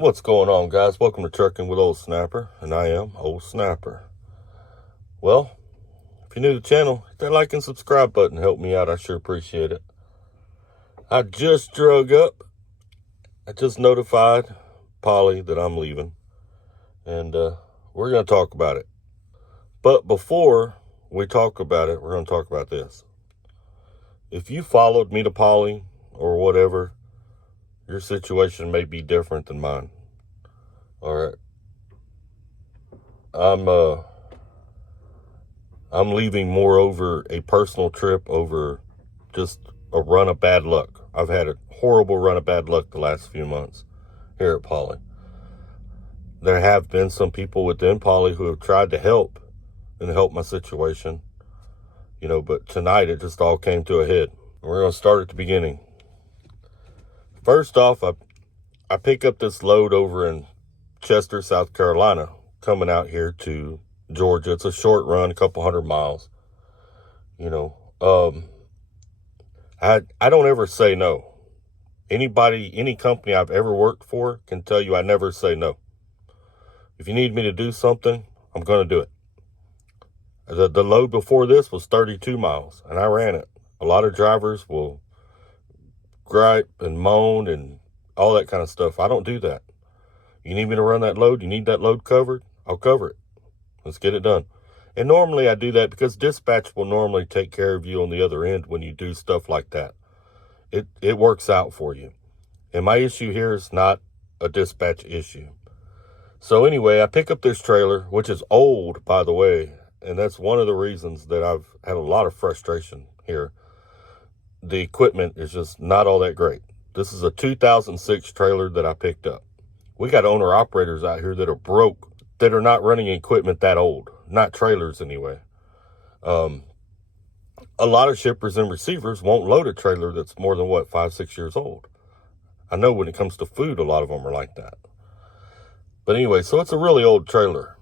What's going on, guys? Welcome to Trucking with Old Snapper, and I am Old Snapper. Well, if you're new to the channel, hit that like and subscribe button. Help me out. I sure appreciate it. I just drug up. I just notified Polly that I'm leaving, and we're going to talk about it. But before we talk about it, we're going to talk about this. If you followed me to Polly or whatever, your situation may be different than mine. All right. I'm leaving more over a personal trip over just a run of bad luck. I've had a horrible run of bad luck the last few months here at Polly. There have been some people within Polly who have tried to help and help my situation, but tonight it just all came to a head. We're going to start at the beginning. First off, I pick up this load over in Chester, South Carolina, coming out here to Georgia. It's a short run, a couple 100 miles. I don't ever say no. Any company I've ever worked for can tell you I never say no. If you need me to do something, I'm going to do it. The load before this was 32 miles, and I ran it. A lot of drivers will gripe and moan and all that kind of stuff. I don't do that. You need me to run that load? You need that load covered? I'll cover it. Let's get it done. And normally I do that because dispatch will normally take care of you on the other end when you do stuff like that. It works out for you. And my issue here is not a dispatch issue. So anyway, I pick up this trailer, which is old, by the way. And that's one of the reasons that I've had a lot of frustration here. The equipment is just not all that great. This is a 2006 trailer that I picked up. We got owner-operators out here that are broke, that are not running equipment that old. Not trailers, anyway. A lot of shippers and receivers won't load a trailer that's more than, 5-6 years old. I know when it comes to food, a lot of them are like that. But anyway, so it's a really old trailer.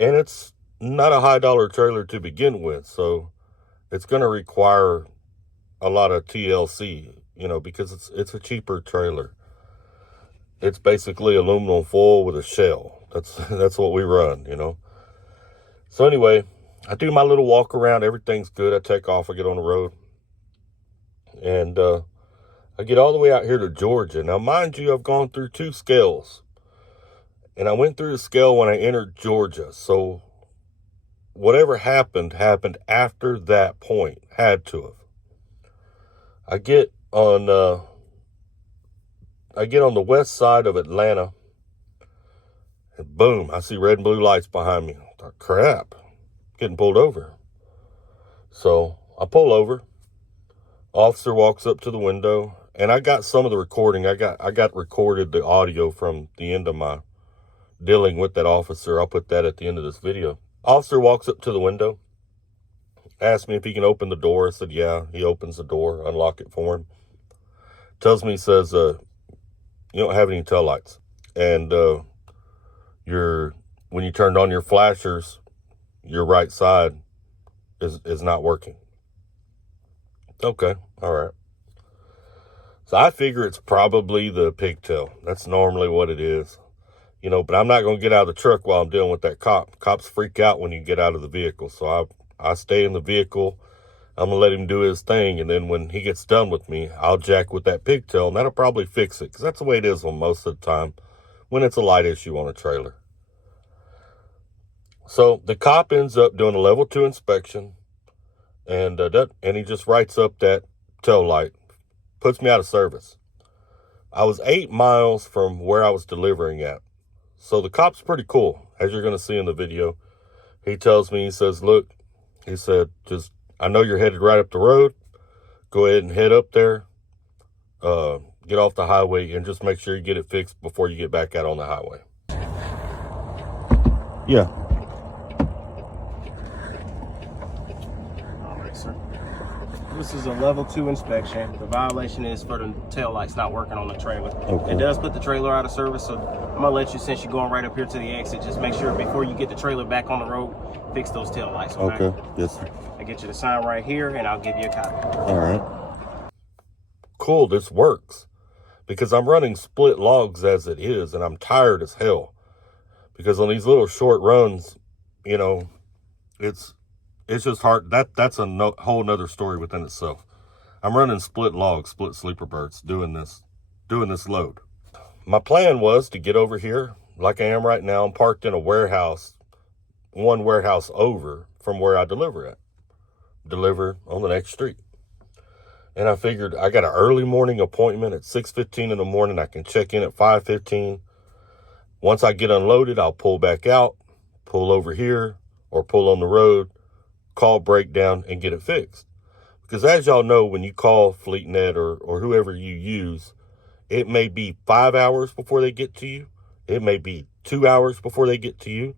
And it's not a high-dollar trailer to begin with, so it's going to require a lot of TLC, because it's a cheaper trailer. It's basically aluminum foil with a shell. That's what we run, So anyway, I do my little walk around. Everything's good. I take off. I get on the road. And I get all the way out here to Georgia. Now, mind you, I've gone through 2 scales. And I went through the scale when I entered Georgia. So whatever happened after that point. Had to have. I get on the west side of Atlanta. And boom, I see red and blue lights behind me. I thought, crap, getting pulled over. So I pull over. Officer walks up to the window, and I got some of the recording. I got recorded the audio from the end of my dealing with that officer. I'll put that at the end of this video. Officer walks up to the window, asks me if he can open the door. I said, yeah. He opens the door, unlock it for him. Tells me, he says, you don't have any taillights. And when you turned on your flashers, your right side is not working. Okay, all right. So I figure it's probably the pigtail. That's normally what it is. But I'm not going to get out of the truck while I'm dealing with that cop. Cops freak out when you get out of the vehicle. So I stay in the vehicle. I'm going to let him do his thing. And then when he gets done with me, I'll jack with that pigtail. And that'll probably fix it. Because that's the way it is on most of the time when it's a light issue on a trailer. So the cop ends up doing a level 2 inspection. And he just writes up that tail light. Puts me out of service. I was 8 miles from where I was delivering at. So the cop's pretty cool, as you're going to see in the video. He tells me, he says, look, he said, I know you're headed right up the road. Go ahead and head up there. Get off the highway and just make sure you get it fixed before you get back out on the highway. Yeah. All right, sir. This is a level 2 inspection. The violation is for the tail lights not working on the trailer. Okay. It does put the trailer out of service, so I'm gonna let you, since you're going right up here to the exit, just make sure before you get the trailer back on the road, fix those tail lights. Okay. Yes, sir. I get you to sign right here, and I'll give you a copy. All right. Cool. This works. because I'm running split logs as it is, and I'm tired as hell. Because on these little short runs, you know, it's just hard. That's a whole nother story within itself. I'm running split logs, split sleeper berths, doing this load. My plan was to get over here like I am right now. I'm parked in a warehouse, one warehouse over from where I deliver on the next street. And I figured I got an early morning appointment at 6:15 in the morning. I can check in at 5:15. Once I get unloaded, I'll pull back out, pull over here, or pull on the road, call breakdown, and get it fixed. Because as y'all know, when you call FleetNet or whoever you use, it may be 5 hours before they get to you. It may be 2 hours before they get to you.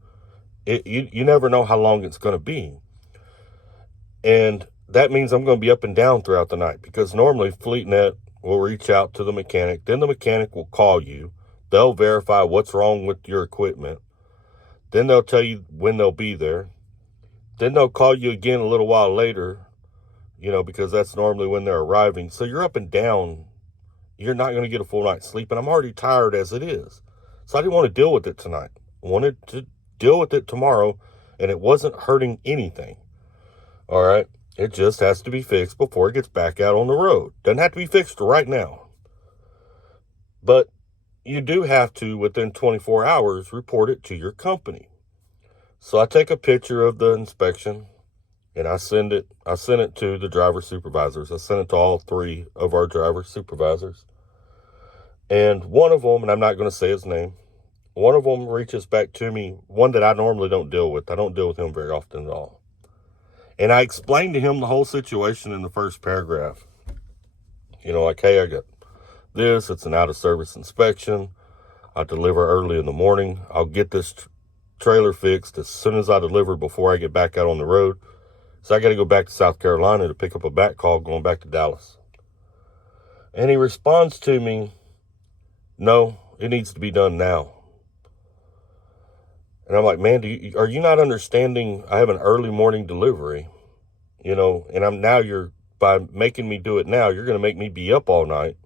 You never know how long it's going to be. And that means I'm going to be up and down throughout the night, because normally FleetNet will reach out to the mechanic. Then the mechanic will call you. They'll verify what's wrong with your equipment. Then they'll tell you when they'll be there. Then they'll call you again a little while later, you know, because that's normally when they're arriving. So you're up and down. You're not going to get a full night's sleep, and I'm already tired as it is. So I didn't want to deal with it tonight. I wanted to deal with it tomorrow, and it wasn't hurting anything. All right? It just has to be fixed before it gets back out on the road. Doesn't have to be fixed right now. But you do have to, within 24 hours, report it to your company. So I take a picture of the inspection, and I send it to the driver supervisors. I sent it to all 3 of our driver supervisors. And one of them, and I'm not going to say his name, one of them reaches back to me, one that I normally don't deal with. I don't deal with him very often at all. And I explained to him the whole situation in the first paragraph. You know, like, hey, I got this. It's an out-of-service inspection. I deliver early in the morning. I'll get this trailer fixed as soon as I deliver before I get back out on the road. So I got to go back to South Carolina to pick up a back call going back to Dallas. And he responds to me, no, it needs to be done now. And I'm like, man, are you not understanding? I have an early morning delivery, you know, and by making me do it now, you're going to make me be up all night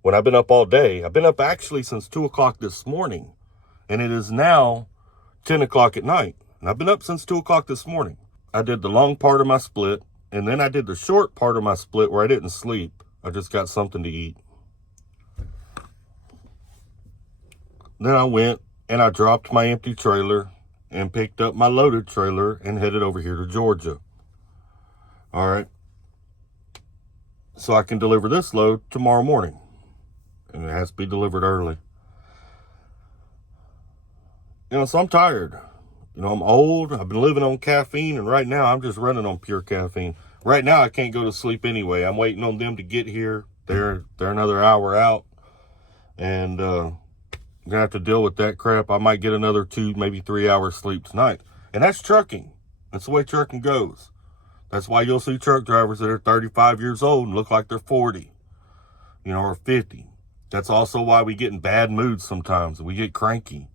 when I've been up all day. I've been up actually since 2 o'clock this morning, and it is now 10 o'clock at night. And I've been up since 2 o'clock this morning. I did the long part of my split, and then I did the short part of my split where I didn't sleep. I just got something to eat. Then I went and I dropped my empty trailer and picked up my loaded trailer and headed over here to Georgia. All right. So I can deliver this load tomorrow morning. And it has to be delivered early. You know, so I'm tired. You know, I'm old. I've been living on caffeine, and right now I'm just running on pure caffeine. Right now I can't go to sleep anyway. I'm waiting on them to get here. They're another hour out. And I'm going to have to deal with that crap. I might get another 2, maybe 3 hours sleep tonight. And that's trucking. That's the way trucking goes. That's why you'll see truck drivers that are 35 years old and look like they're 40, you know, or 50. That's also why we get in bad moods sometimes and we get cranky.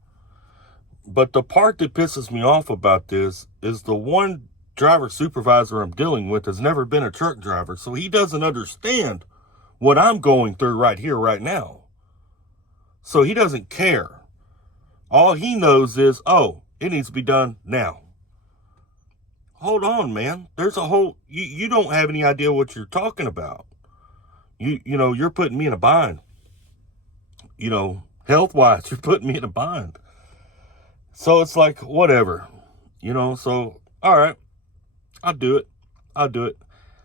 But the part that pisses me off about this is the one driver supervisor I'm dealing with has never been a truck driver. So he doesn't understand what I'm going through right here, right now. So he doesn't care. All he knows is, oh, it needs to be done now. Hold on, man. There's a whole, you don't have any idea what you're talking about. You know, you're putting me in a bind. You know, health-wise, you're putting me in a bind. So it's like, whatever, you know, so, all right, I'll do it.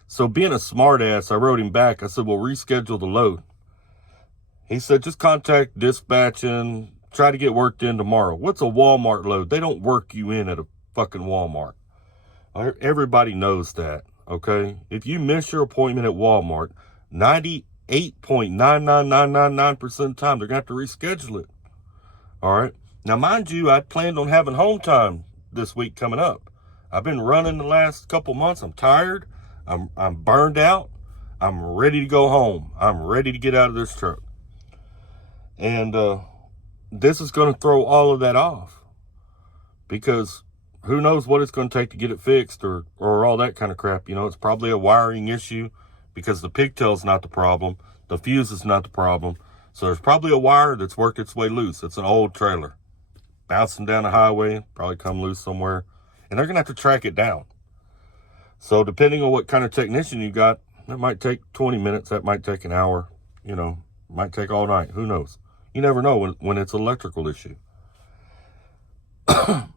So being a smart ass, I wrote him back. I said, well, reschedule the load. He said, just contact dispatch and try to get worked in tomorrow. What's a Walmart load? They don't work you in at a fucking Walmart. Everybody knows that, okay? If you miss your appointment at Walmart, 98.99999% of the time, they're going to have to reschedule it. All right? Now, mind you, I planned on having home time this week coming up. I've been running the last couple months. I'm tired. I'm burned out. I'm ready to go home. I'm ready to get out of this truck. And this is going to throw all of that off. Because who knows what it's going to take to get it fixed or all that kind of crap. You know, it's probably a wiring issue because the pigtail's not the problem. The fuse is not the problem. So there's probably a wire that's worked its way loose. It's an old trailer. Bouncing down the highway, probably come loose somewhere. And they're going to have to track it down. So depending on what kind of technician you got, that might take 20 minutes. That might take an hour. You know, might take all night. Who knows? You never know when it's an electrical issue. But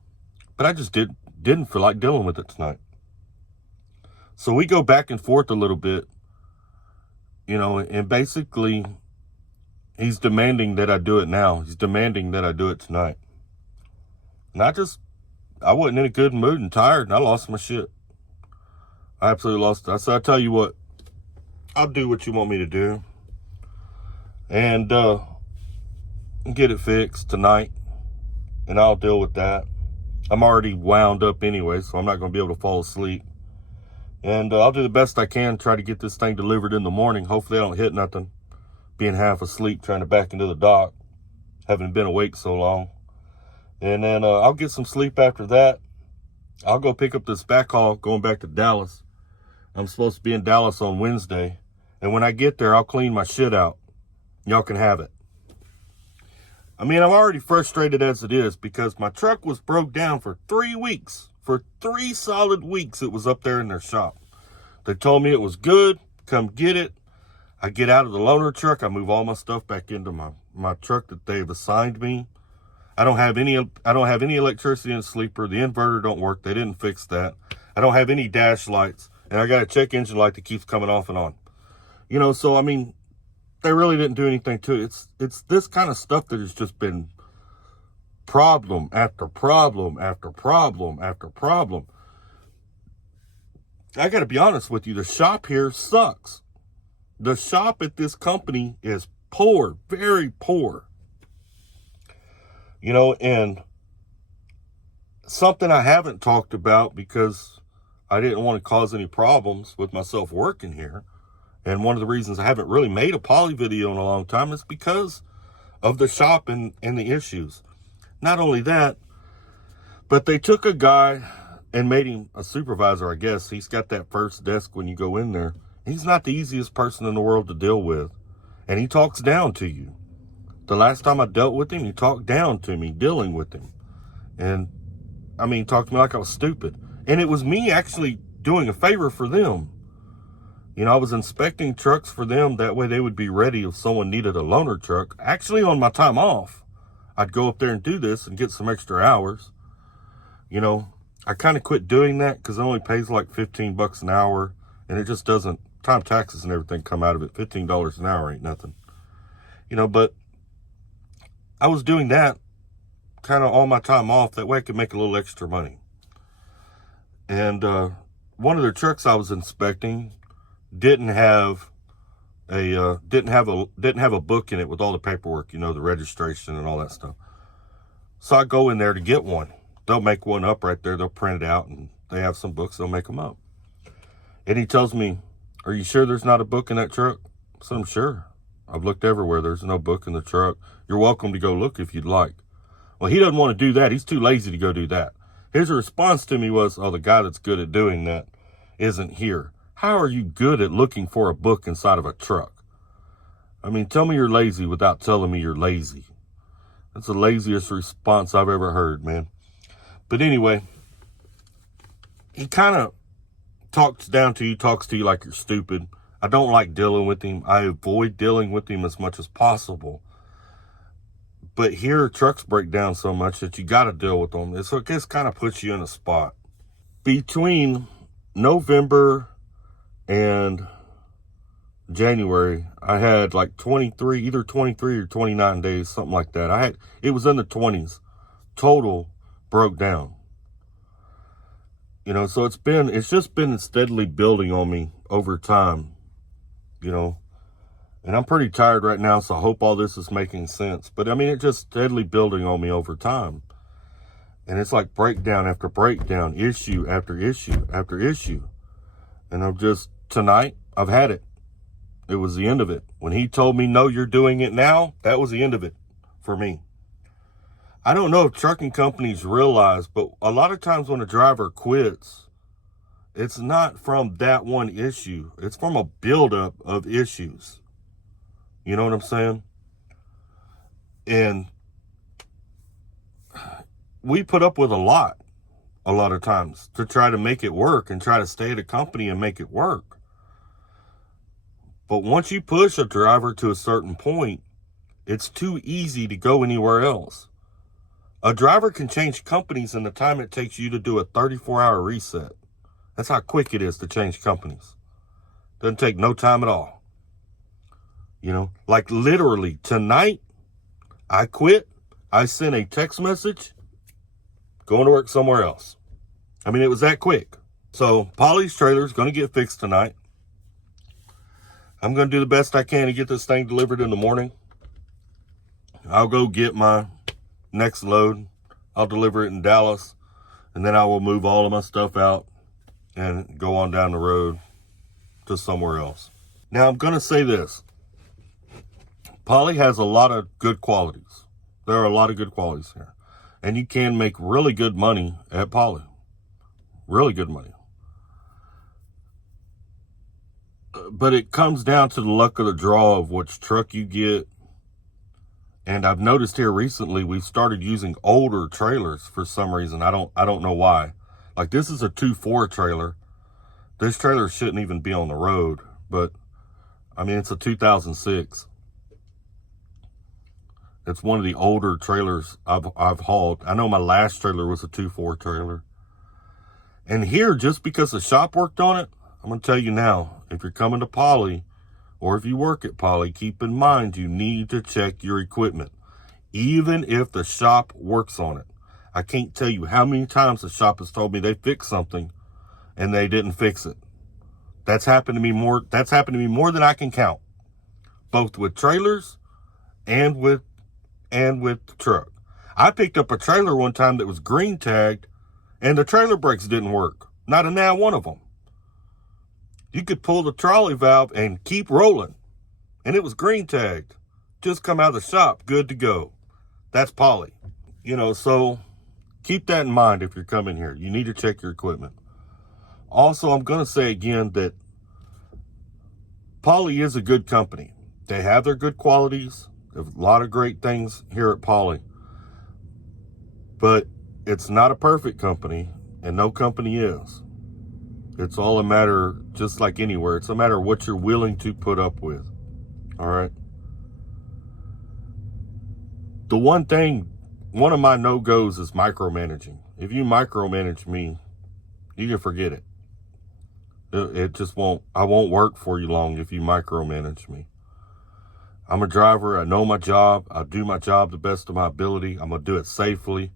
I just didn't feel like dealing with it tonight. So we go back and forth a little bit, you know, and basically he's demanding that I do it now. He's demanding that I do it tonight. And I wasn't in a good mood and tired, and I lost my shit. I absolutely lost it. I said, I tell you what, I'll do what you want me to do. And get it fixed tonight. And I'll deal with that. I'm already wound up anyway, so I'm not going to be able to fall asleep. And I'll do the best I can, try to get this thing delivered in the morning. Hopefully I don't hit nothing. Being half asleep, trying to back into the dock. Having been awake so long. And then I'll get some sleep after that. I'll go pick up this backhaul going back to Dallas. I'm supposed to be in Dallas on Wednesday. And when I get there, I'll clean my shit out. Y'all can have it. I mean, I'm already frustrated as it is because my truck was broke down for 3 weeks. For 3 solid weeks, it was up there in their shop. They told me it was good. Come get it. I get out of the loaner truck. I move all my stuff back into my truck that they've assigned me. I don't have any electricity in the sleeper. The inverter don't work. They didn't fix that. I don't have any dash lights. And I got a check engine light that keeps coming off and on. You know, so I mean, they really didn't do anything to it. It's this kind of stuff that has just been problem after problem after problem after problem. I got to be honest with you. The shop here sucks. The shop at this company is poor, very poor. You know, and something I haven't talked about because I didn't want to cause any problems with myself working here. And one of the reasons I haven't really made a poly video in a long time is because of the shop and the issues. Not only that, but they took a guy and made him a supervisor, I guess. He's got that first desk when you go in there. He's not the easiest person in the world to deal with. And he talks down to you. The last time I dealt with him, he talked down to me, dealing with him. And, I mean, he talked to me like I was stupid. And it was me actually doing a favor for them. You know, I was inspecting trucks for them. That way they would be ready if someone needed a loaner truck. Actually, on my time off, I'd go up there and do this and get some extra hours. You know, I kind of quit doing that because it only pays like $15 an hour. And it just doesn't, time taxes and everything come out of it. $15 an hour ain't nothing. You know, but I was doing that kind of on my time off. That way I could make a little extra money. And one of their trucks I was inspecting didn't have a book in it with all the paperwork, you know, the registration and all that stuff. So I go in there to get one. They'll make one up right there. They'll print it out and they have some books. They'll make them up. And he tells me, "Are you sure there's not a book in that truck?" So I'm sure. I've looked everywhere. There's no book in the truck. You're welcome to go look if you'd like. Well, he doesn't want to do that. He's too lazy to go do that. His response to me was, "Oh, the guy that's good at doing that isn't here." How are you good at looking for a book inside of a truck? I mean, tell me you're lazy without telling me you're lazy. That's the laziest response I've ever heard, man. But anyway, he kind of talks to you like you're stupid. I don't like dealing with him. I avoid dealing with him as much as possible. But here, trucks break down so much that you got to deal with them. So it just kind of puts you in a spot. Between November and January, I had like 23, either 23 or 29 days, something like that. It was in the 20s. Total broke down. You know, so it's just been steadily building on me over time, you know. And I'm pretty tired right now, so I hope all this is making sense. But I mean, it's just steadily building on me over time. And it's like breakdown after breakdown, issue after issue after issue. And tonight, I've had it. It was the end of it. When he told me, "No, you're doing it now," that was the end of it for me. I don't know if trucking companies realize, but a lot of times when a driver quits, it's not from that one issue. It's from a buildup of issues. You know what I'm saying? And we put up with a lot of times to try to make it work and try to stay at a company and make it work. But once you push a driver to a certain point, it's too easy to go anywhere else. A driver can change companies in the time it takes you to do a 34-hour reset. That's how quick it is to change companies. Doesn't take no time at all. You know, like literally tonight, I quit. I sent a text message, going to work somewhere else. I mean, it was that quick. So Polly's trailer is going to get fixed tonight. I'm going to do the best I can to get this thing delivered in the morning. I'll go get my next load. I'll deliver it in Dallas, and then I will move all of my stuff out and go on down the road to somewhere else. Now, I'm going to say this. Polly has a lot of good qualities. There are a lot of good qualities here. And you can make really good money at Polly. Really good money. But it comes down to the luck of the draw of which truck you get. And I've noticed here recently we've started using older trailers for some reason. I don't know why. Like, this is a 2.4 trailer. This trailer shouldn't even be on the road, but I mean, it's a 2006. It's one of the older trailers I've hauled. I know my last trailer was a 2.4 trailer. And here, just because the shop worked on it, I'm going to tell you now, if you're coming to Polly, or if you work at Polly, keep in mind you need to check your equipment, even if the shop works on it. I can't tell you how many times the shop has told me they fixed something and they didn't fix it. That's happened to me more than I can count, both with trailers and with the truck. I picked up a trailer one time that was green tagged and the trailer brakes didn't work. Not a now one of them. You could pull the trolley valve and keep rolling. And it was green tagged. Just come out of the shop, good to go. That's Polly. You know, so keep that in mind if you're coming here. You need to check your equipment. Also, I'm going to say again that Polly is a good company. They have their good qualities. There's a lot of great things here at Polly. But it's not a perfect company, and no company is. It's all a matter, just like anywhere, it's a matter of what you're willing to put up with. All right? The one of my no-goes is micromanaging. If you micromanage me, you can forget it. It just won't, I won't work for you long if you micromanage me. I'm a driver. I know my job. I do my job the best of my ability. I'm going to do it safely.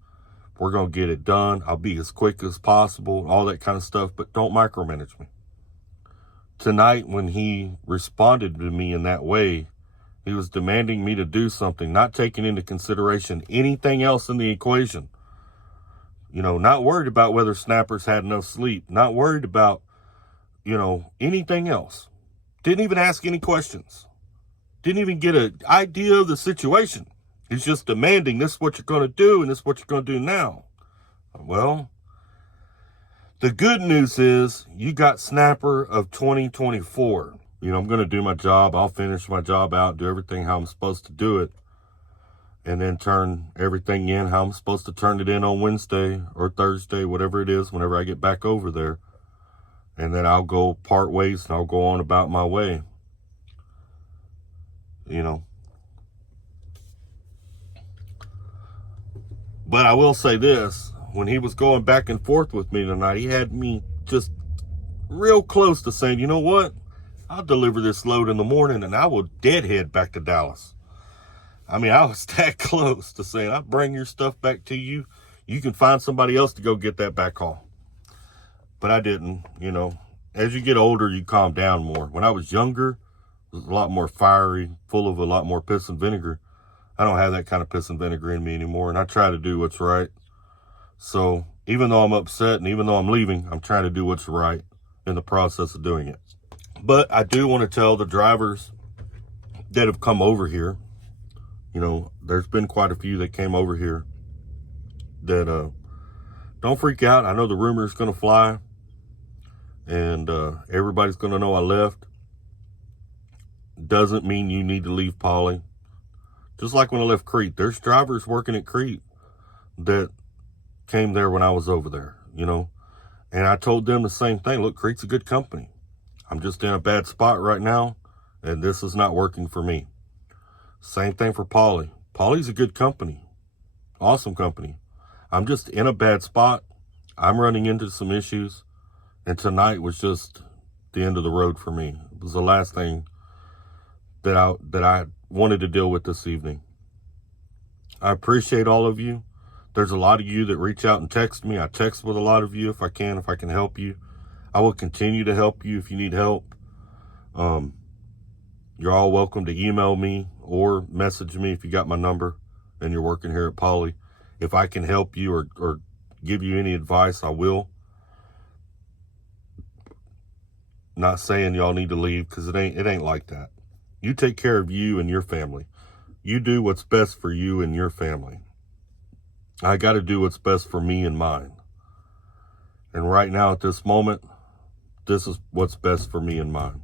We're going to get it done. I'll be as quick as possible, all that kind of stuff, but don't micromanage me. Tonight, when he responded to me in that way, he was demanding me to do something, not taking into consideration anything else in the equation. You know, not worried about whether snappers had enough sleep, not worried about, you know, anything else. Didn't even ask any questions. Didn't even get an idea of the situation. He's just demanding this is what you're going to do and this is what you're going to do now. Well, the good news is you got Snapper of 2024. You know, I'm going to do my job. I'll finish my job out, do everything how I'm supposed to do it, and then turn everything in how I'm supposed to turn it in on Wednesday or Thursday, whatever it is, whenever I get back over there. And then I'll go part ways and I'll go on about my way. You know. But I will say this, when he was going back and forth with me tonight, he had me just real close to saying, you know what? I'll deliver this load in the morning and I will deadhead back to Dallas. I mean, I was that close to saying, I'll bring your stuff back to you. You can find somebody else to go get that backhaul. But I didn't, you know. As you get older, you calm down more. When I was younger, it was a lot more fiery, full of a lot more piss and vinegar. I don't have that kind of piss and vinegar in me anymore, and I try to do what's right. So even though I'm upset and even though I'm leaving, I'm trying to do what's right in the process of doing it. But I do want to tell the drivers that have come over here, you know, there's been quite a few that came over here that don't freak out. I know the rumor is going to fly, and everybody's going to know I left. Doesn't mean you need to leave Polly. Just like when I left Crete, there's drivers working at Crete that came there when I was over there, you know. And I told them the same thing. Look, Crete's a good company. I'm just in a bad spot right now, and this is not working for me. Same thing for Poly. Poly's a good company. Awesome company. I'm just in a bad spot. I'm running into some issues. And tonight was just the end of the road for me. It was the last thing that I wanted to deal with this evening. I appreciate all of you. There's a lot of you that reach out and text me. I text with a lot of you if I can help you. I will continue to help you if you need help. You're all welcome to email me or message me if you got my number and you're working here at Poly. If I can help you or give you any advice, I will. Not saying y'all need to leave, because it ain't like that. You take care of you and your family. You do what's best for you and your family. I got to do what's best for me and mine. And right now at this moment, this is what's best for me and mine.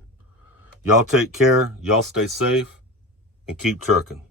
Y'all take care. Y'all stay safe and keep trucking.